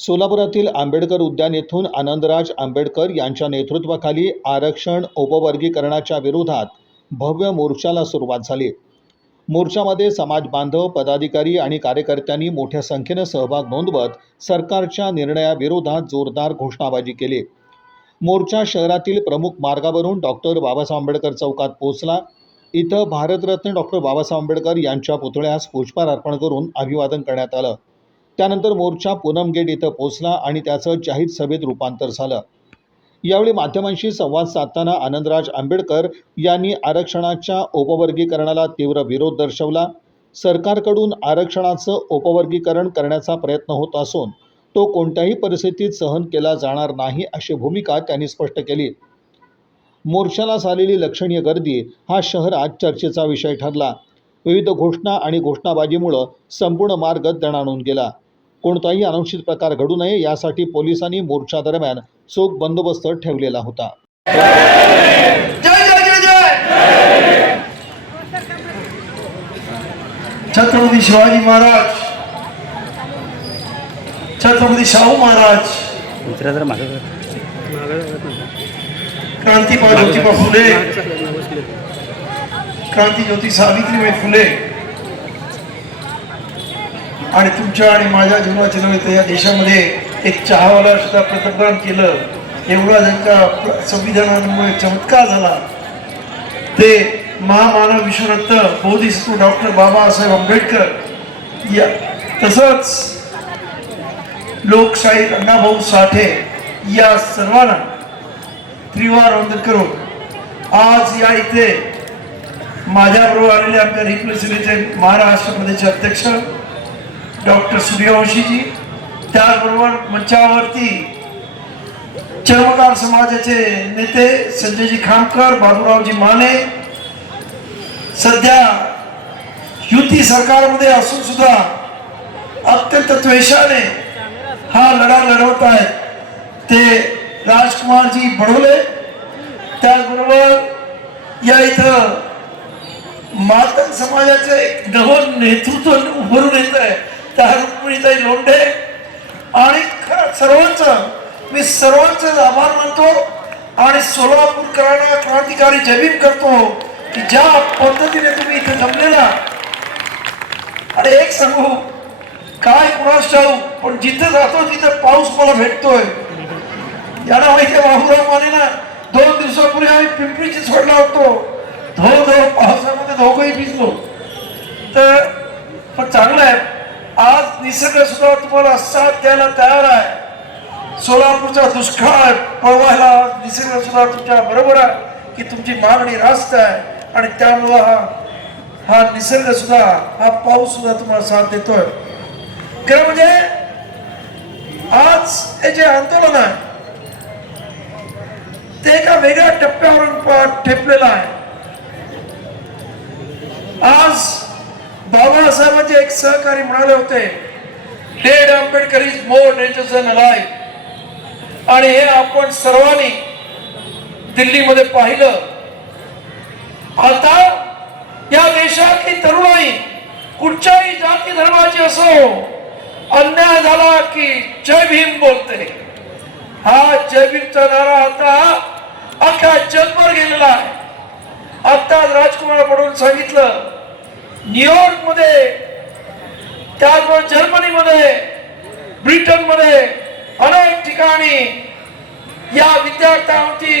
सोलापुरातील आंबेडकर उद्यान येथून आनंदराज आंबेडकर यांच्या नेतृत्वाखाली आरक्षण उपवर्गीकरणाच्या विरोधात भव्य मोर्चाला सुरुवात झाली. मोर्चामध्ये समाज बांधव, पदाधिकारी आणि कार्यकर्त्यांनी मोठ्या संख्येने सहभाग नोंदवत सरकारच्या निर्णयाविरोधात जोरदार घोषणाबाजी केली. मोर्चा शहरातील प्रमुख मार्गावरून डॉक्टर बाबासाहेब आंबेडकर चौकात पोहोचला. इथं भारतरत्न डॉक्टर बाबासाहेब आंबेडकर यांच्या पुतळ्यास पुष्पहार अर्पण करून अभिवादन करण्यात आलं. त्यानंतर मोर्चा पूनम गेट इथं पोहोचला आणि त्याचं जाहीर सभेत रूपांतर झालं. यावेळी माध्यमांशी संवाद साधताना आनंदराज आंबेडकर यांनी आरक्षणाच्या उपवर्गीकरणाला तीव्र विरोध दर्शवला. सरकारकडून आरक्षणाचं उपवर्गीकरण करण्याचा प्रयत्न होत असून तो कोणत्याही परिस्थितीत सहन केला जाणार नाही अशी भूमिका त्यांनी स्पष्ट केली. मोर्चाला झालेली लक्षणीय गर्दी हा शहरात चर्चेचा विषय ठरला. विविध घोषणा आणि घोषणाबाजीमुळे संपूर्ण मार्ग दणाणून गेला. कोणताही अनुचित प्रकार घडू नये यासाठी पोलिसांनी मोर्चा दरम्यान चोख बंदोबस्त ठेवलेला होता. छत्रपती शिवाजी महाराज, छत्रपती शाहू महाराज, क्रांतीबा ज्योतिबा फुले, क्रांती ज्योती सावित्रीबाई फुले आणि तुमच्या आणि माझ्या जीवनाचे नव्हे तर या देशामध्ये एक चहावाला सुद्धा पंतप्रधान केलं, एवढा त्यांच्या संविधानामुळे चमत्कार झाला. ते महामानव विश्वरत्न बोधिसत्व डॉक्टर बाबासाहेब आंबेडकर या, तसंच लोकशाहीर अण्णाभाऊ साठे या सर्वांना त्रिवार वंदन करून आज या इथे माझ्याबरोबर आलेले आमच्या रिप्रेझेंटेटिव्ह महाराष्ट्र प्रदेशचे अध्यक्ष डॉक्टर सूर्यवंशीजी, त्याचबरोबर मंचावरती चर्मकार समाजाचे नेते संजयजी खामकर, बाबूरावजी माने, सध्या युती सरकारमध्ये असून सुद्धा अत्यंत द्वेषाने हा लढा लढवत आहेत ते राजकुमारजी बडोले. त्याचबरोबर या इथं मातंग समाजाचं एक नवं नेतृत्व उभरून येत आहे, त्या रुक्मिणीताई लोंढे. आणि मी सर्वांचे आभार मानतो आणि सोलापूरकरांना क्रांतिकारी जय भीम करतो की ज्या पद्धतीने तुम्ही इथे जमलेला. आणि एक सांगू काय कुणास ठाऊ, पण जिथे जातो तिथे पाऊस मला भेटतोय. याला माहिती आहे बाबूराव माने ना, 2 दिवसापूर्वी आम्ही पिंपरी चिंचवडला होतो, धो पावसामध्ये दोघंही भिजलो. तर पण चांगलं आहे, आज निसर्ग सुद्धा तुम्हाला साथ द्यायला तयार आहे. सोलापूरचा दुष्काळ पळवायला निसर्ग सुद्धा तुमच्या बरोबर आहे की तुमची मागणी रास्त आहे आणि त्यामुळं हा निसर्ग सुद्धा, हा पाऊस सुद्धा तुम्हाला साथ देतोय. खरं म्हणजे आज हे जे आंदोलन आहे ते एका वेगळ्या टप्प्यावरून ठेपलेलं आहे. आज बाबासाहेबांचे एक सहकारी म्हणाले होते, dead Ambedkar is more dangerous than alive. आणि हे आपण सर्वांनी दिल्लीमध्ये पाहिलं. आता या देशातली तरुणाई कुठच्याही जाती धर्माची असो, अन्याय झाला की जय भीम बोलते. हा जय भीमचा नारा आता अख्ख्या जगभर गेलेला आहे. आता राजकुमार पडून सांगितलं, न्यूयॉर्क मध्ये, त्याचबरोबर जर्मनीमध्ये, ब्रिटनमध्ये अनेक ठिकाणी या विद्यार्थ्यांवरती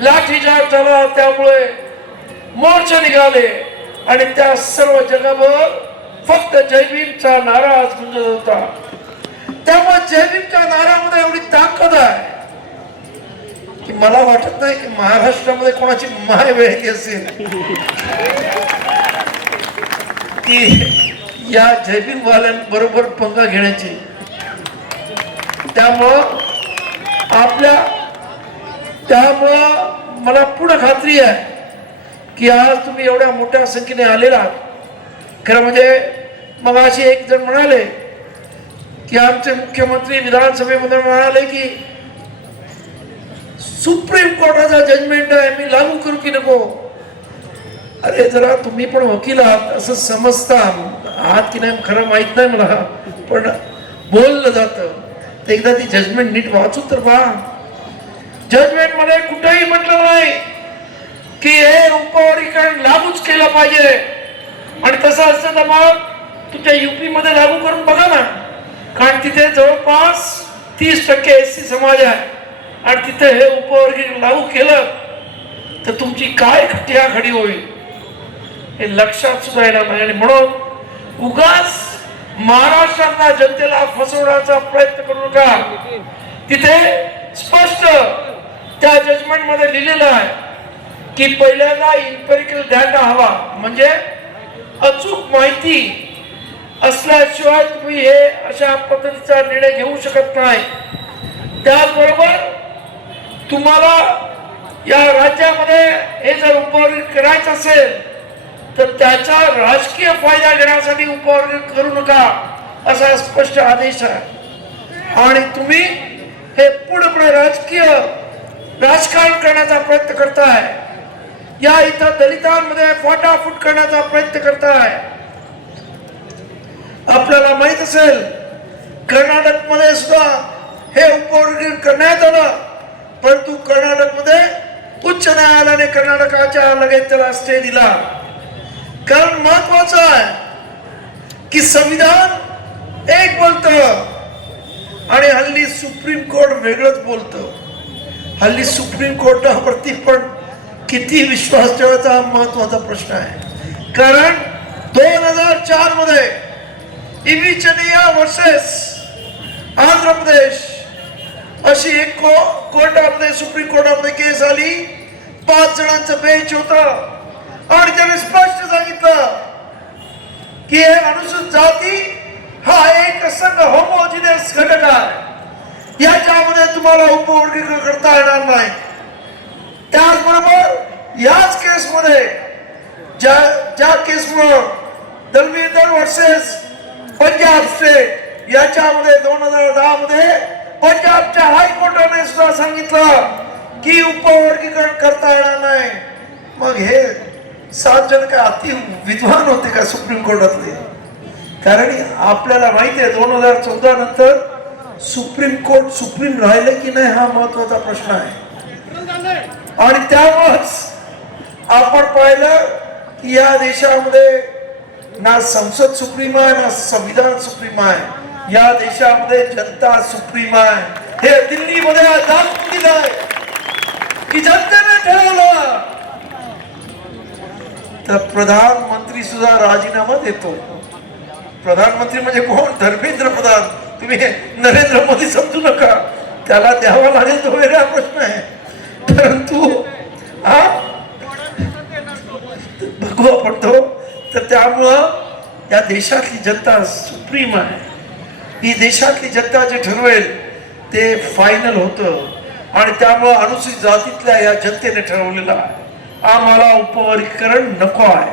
लाठीचार्ज झाला. त्यामुळे मोर्चे निघाले आणि त्या सर्व जगावर फक्त जय भीमचा नारा आज गुंजत होता. त्यामुळे जय भीमच्या नारामध्ये एवढी ताकद आहे की मला वाटत नाही की महाराष्ट्रामध्ये कोणाची माय वेळली असेल की या जय भीम वाल्यांबरोबर पंगा घेण्याची. त्यामुळं मला पूर्ण खात्री आहे की आज तुम्ही एवढ्या मोठ्या संख्येने आलेला. खरं म्हणजे मग अशी एक जण म्हणाले की आमचे मुख्यमंत्री विधानसभेमध्ये म्हणाले की सुप्रीम कोर्टाचा जजमेंट आहे, मी लागू करू की नको. अरे जरा तुम्ही पण वकील आहात असं समजता आहात की नाही खरं माहित नाही मला, पण बोललं जातं. तर एकदा ती जजमेंट नीट वाचून तर पहा. जजमेंट मध्ये कुठेही म्हटलं नाही की हे उपवर्गीकरण लागूच केलं पाहिजे. आणि तसं असतं तर मग तुमच्या युपी मध्ये लागू करून बघा ना, कारण तिथे जवळपास 30% एससी समाज आहे आणि तिथे हे उपवर्गीकरण लागू केलं तर तुमची काय खटियाखडी होईल हे लक्षात सुद्धा येणार नाही. आणि म्हणून उगाच महाराष्ट्रातल्या जनतेला फसवण्याचा प्रयत्न करू नका. तिथे स्पष्ट त्या जजमेंट मध्ये लिहिलेलं आहे की पहिल्यांदा इम्पेरिकल डाटा हवा, म्हणजे अचूक माहिती असल्याशिवाय तुम्ही हे अशा पद्धतीचा निर्णय घेऊ शकत नाही. त्याचबरोबर तुम्हाला या राज्यामध्ये हे जर उपवर्गीकरण करायचं असेल तर त्याचा राजकीय फायदा घेण्यासाठी उपवर्गीकरण करू नका असा स्पष्ट आदेश आहे. आणि तुम्ही हे पुढे पुढे राजकारण करण्याचा प्रयत्न करताय. या इथं दलितांमध्ये फाटाफूट करण्याचा प्रयत्न करताय. आपल्याला माहित असेल कर्नाटक मध्ये सुद्धा हे उपवर्गीकरण करण्यात आलं, परंतु कर्नाटक मध्ये उच्च न्यायालयाने कर्नाटकाच्या लगेच त्याला स्टे दिला. कारण महत्वाचं आहे की संविधान एक बोलतं आणि हल्ली सुप्रीम कोर्ट वेगळंच बोलतं. हल्ली सुप्रीम कोर्टावरती पण किती विश्वास ठेवायचा हा महत्वाचा प्रश्न आहे. कारण 2004 मध्ये इविचनिया वर्सेस आंध्र प्रदेश अशी एक कोर्टामध्ये सुप्रीम कोर्टामध्ये केस आली. 5 जणांचं बेंच होतं आणि त्याने स्पष्ट सांगितलं की हे अनुसूचित जाती हा एक संघ होमोजिनियस घटक आहे, याच्यामध्ये तुम्हाला उपवर्गीकरण करता येणार नाही. त्याचबरोबर याच केसमध्ये ज्या केसमुळे दलवीर वर्सेस पंजाब स्टेट याच्यामध्ये 2010 मध्ये पंजाबच्या हायकोर्टाने सुद्धा सांगितलं की उपवर्गीकरण करता येणार नाही. मग हे 7 जण काय अति विद्वान होते का सुप्रीम कोर्टातले? कारण आपल्याला माहिती आहे 2014 नंतर सुप्रीम कोर्ट सुप्रीम राहिलं की नाही हा महत्वाचा प्रश्न आहे. आणि त्यामुळेच आपण पाहिलं की या देशामध्ये ना संसद सुप्रीम आहे ना संविधान सुप्रीम आहे. या देशामध्ये जनता सुप्रीम आहे. हे दिल्लीमध्ये दाखवून दिलं आहे की जनतेने ठरवलं तर प्रधानमंत्री सुद्धा राजीनामा देतो. प्रधानमंत्री म्हणजे कोण? धर्मेंद्र प्रधान. तुम्ही नरेंद्र मोदी समजू नका, त्याला द्यावा लागेल तो वेगळा प्रश्न आहे. परंतु बघू आपण तो. तर त्यामुळं या देशातली जनता सुप्रीम आहे. ही देशातली जनता जे ठरवेल ते फायनल होतं. आणि त्यामुळं अनुसूचित जातीतल्या या जनतेने ठरवलेलं आहे आम्हाला उपवर्गीकरण नको आहे.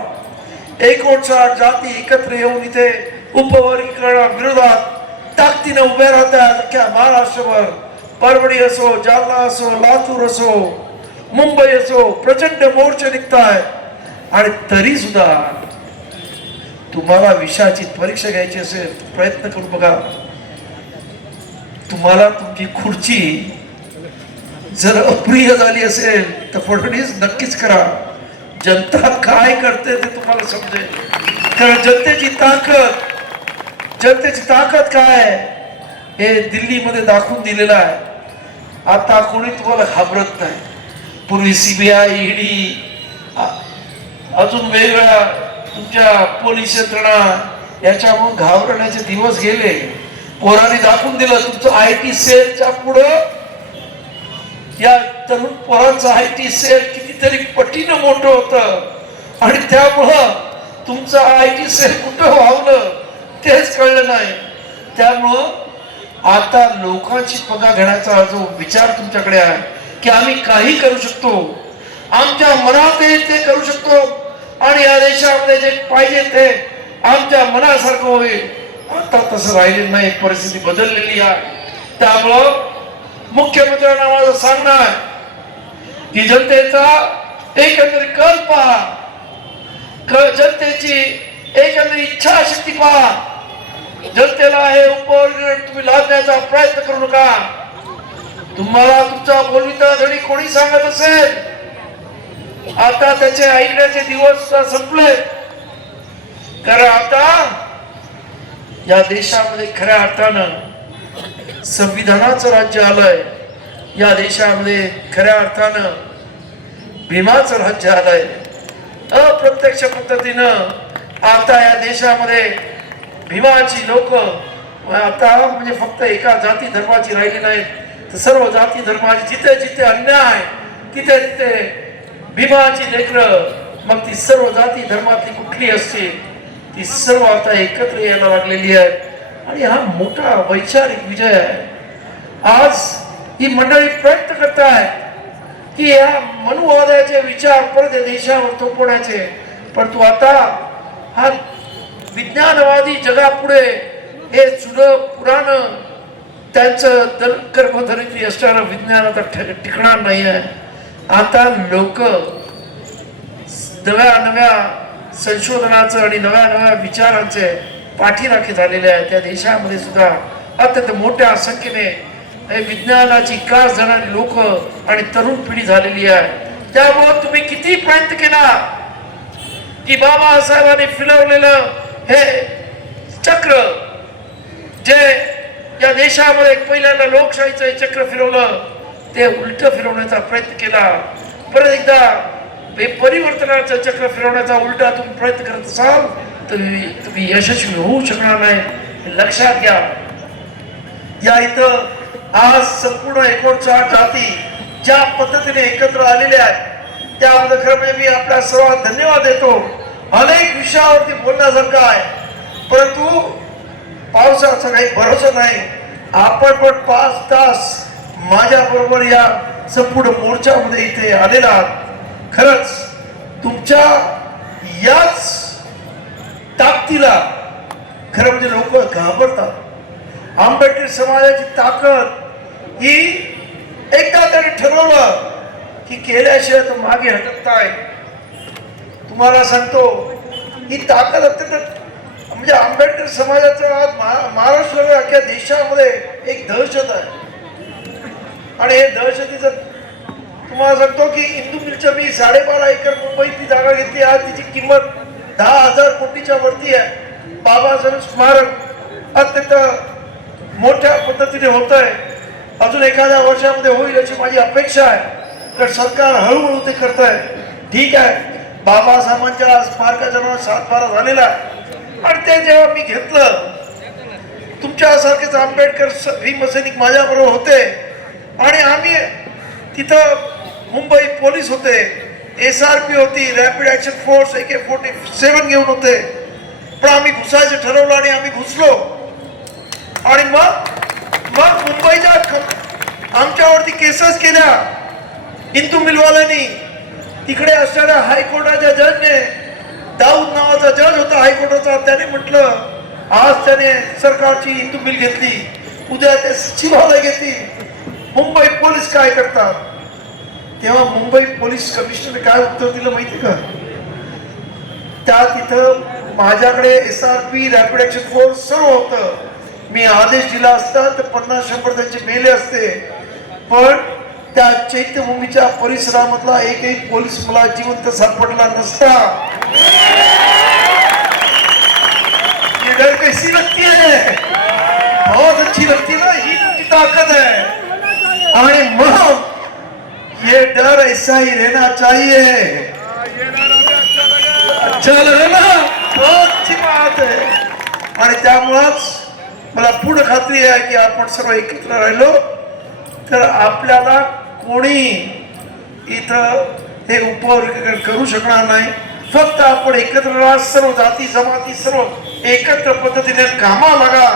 59 जाती एकत्र येऊन इथे उपवर्गीकरणाविरोधात ताकदीने उभ्या राहतात. अख्ख्या महाराष्ट्रभर परभणी असो, जालना असो, लातूर असो, मुंबई असो प्रचंड मोर्चे निघतायत. आणि तरी सुद्धा तुम्हाला विषयाची परीक्षा घ्यायची असेल प्रयत्न करून बघा. तुम्हाला तुमची खुर्ची जर अप्रिय झाली असेल तर फडणवीस नक्कीच करा. जनता काय करते ते तुम्हाला समजेल. कारण जनतेची ताकद काय आहे हे दिल्लीमध्ये दाखवून दिलेलं आहे. आता कोणी तुम्हाला घाबरत नाही. पूर्वी सीबीआय, ईडी, अजून वेगळ्या तुमच्या पोलीस यंत्रणा याच्यामुळे घाबरण्याचे दिवस गेले. पोरांनी दाखवून दिलं तुमचं IT सेलच्या पुढं या तरुण पोरांचं IT सेल कितीतरी पटीनं मोठं होतं. आणि त्यामुळं तुमचं IT सेल कुठं व्हावलं तेच कळलं नाही. त्यामुळं आता लोकांची पगा घेण्याचा जो विचार तुमच्याकडे आहे की आम्ही काही करू शकतो, आमच्या मनात येईल ते करू शकतो आणि या देशामध्ये जे पाहिजे ते आमच्या मनासारखं होईल, आता तसं राहिलेलं नाही. परिस्थिती बदललेली आहे. त्यामुळं मुख्यमंत्र्यांना माझं सांगणं आहे की जनतेचा एकंदरीत कल पहा, जनतेची एकंदरीत इच्छाशक्ती पहा. जनतेला हे उपवर्ग तुम्ही लादण्याचा प्रयत्न करू नका. तुम्हाला तुमचा बोलविता धडी कोणी सांगत असेल आता त्याचे ऐकण्याचे दिवस संपले. कारण आता या देशामध्ये खऱ्या अर्थानं संविधानाचं राज्य आलंय. या देशामध्ये खऱ्या अर्थानं भीमाचं राज्य आलंय. अप्रत्यक्ष पद्धतीनं आता या देशामध्ये भीमाची लोक आता म्हणजे फक्त एका जाती धर्माची राहिली नाहीत, तर सर्व जाती धर्माची जिथे जिथे अन्याय तिथे तिथे भीमाची लेकरं, मग ती सर्व जाती धर्मातली कुठली असते ती सर्व आता एकत्र यायला लागलेली आहे. आणि हा मोठा वैचारिक विजय आहे. आज ही मंडळी प्रयत्न करताय की या मनुवादाचे विचार परत देशावर थोपवण्याचे, परंतु आता हा विज्ञानवादी जगापुढे हे जुनं पुराण त्यांचं गर्भधरित्री असणारं विज्ञान आता टिकणार नाही आहे. आता लोक नव्या नव्या संशोधनाचं आणि नव्या नव्या विचारांचे पाठीराखे झालेले आहेत. त्या देशामध्ये सुद्धा अत्यंत मोठ्या संख्येने हे विज्ञानाची कास जाणारी लोक आणि तरुण पिढी झालेली आहे. त्यामुळे तुम्ही किती प्रयत्न केला की बाबासाहेबांनी फिरवलेलं हे चक्र, जे या देशामध्ये पहिल्यांदा लोकशाहीचं चक्र फिरवलं, ते उलट फिरवण्याचा प्रयत्न केला. परत एकदा हे परिवर्तनाचं चक्र फिरवण्याचा उलटा तुम्ही प्रयत्न करत असाल तर तुम्ही यशस्वी होऊ शकणार नाही, हे लक्षात घ्या. या इथं आज संपूर्ण 59 जाती ज्या पद्धतीने एकत्र आलेल्या आहेत त्याबद्दल खरं म्हणजे मी आपल्या सर्वांना धन्यवाद देतो. अनेक विषयावरती बोलण्यासारखं आहे, परंतु पावसाचा काही भरोसा नाही. आपण पण 5 तास माझ्या बरोबर या संपूर्ण मोर्चामध्ये इथे आलेला आहात. खरंच तुमच्या याच ताकदीला खरं म्हणजे लोक घाबरतात. आंबेडकर समाजाची ताकद ही एकदा त्यांनी ठरवलं की केल्याशिवाय तर मागे हटत नाही. तुम्हाला सांगतो ही ताकद अत्यंत म्हणजे आंबेडकर समाजाचं आज महाराष्ट्र अख्ख्या देशामध्ये एक दहशत आहे. आणि हे दहशतीचं तुम्हाला सांगतो की इंदू मिलच्या मी 12.5 एकर मुंबईत ती जागा घेतली. आज तिची किंमत 10,000 कोटीच्या वरती आहे. बाबासाहेब स्मारक अत्यंत मोठ्या पद्धतीने होत आहे. अजून एखाद्या वर्षामध्ये होईल अशी माझी अपेक्षा आहे. तर सरकार हळूहळू ते करत आहे. ठीक आहे, बाबासाहेबांच्या स्मारकाच्या नावात 7-12 झालेला आहे. आणि ते जेव्हा मी घेतलं, तुमच्यासारखेच आंबेडकर भीमसैनिक माझ्याबरोबर होते आणि आम्ही तिथं मुंबई पोलीस होते, SRP होती, रॅपिड ऍक्शन फोर्स AK-47 घेऊन होते. पण आम्ही घुसायचं ठरवलं आणि आम्ही घुसलो. आणि मग मुंबईच्या आमच्यावरती केसेस केल्या हिंदू मिलवाल्यांनी. तिकडे असणाऱ्या हायकोर्टाच्या जजने, दाऊद नावाचा जज होता हायकोर्टाचा, त्याने म्हटलं आज त्याने सरकारची हिंदू मिल घेतली, उद्या ते सचिवालय घेतली. मुंबई पोलीस काय करतात? तेव्हा मुंबई पोलीस कमिशनर काय उत्तर दिलं माहिती का? त्या तिथं माझ्याकडे SRP रॅपिड ऍक्शन फोर्स सर्व होतं. मी आदेश दिला असता तर 50-100 त्यांचे मेले असते. पण त्या चैत्यभूमीच्या परिसरामधला एकही पोलीस मला जिवंत सापडला नसता. ये डर कैसी लगती है? बहुत अच्छी लगती ना, ही तुमची ताकद है. आणि मग ये डर ऐसा ही रहना चाहिए. अच्छा लगा ना? बहुत अच्छी बात है. आणि त्यामुळंच मला पूर्ण खात्री आहे की आपण सर्व एकत्र राहिलो तर आपल्याला कोणी इथं हे उपवर्गीकरण करू शकणार नाही. फक्त आपण एकत्र राहा, सर्व जाती जमाती सर्व एकत्र पद्धतीने कामा लागा.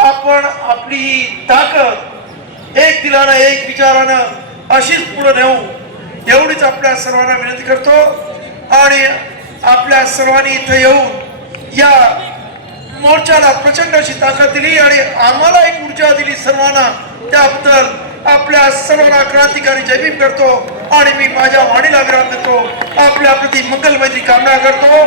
आपण आपली ताकद एक दिलानं एक विचारानं अशीच पुढे नेऊ, एवढीच आपल्या सर्वांना विनंती करतो. आणि आपल्या सर्वांनी इथे येऊन या मोर्चाला प्रचंड अशी ताकद दिली आणि आम्हाला एक ऊर्जा दिली सर्वांना, त्याबद्दल आपल्या सर्वांना क्रांतिकारी जय भीम करतो. आणि मी माझ्या वाणीला विराम देतो. आपल्या प्रति मंगलमय कामना करतो.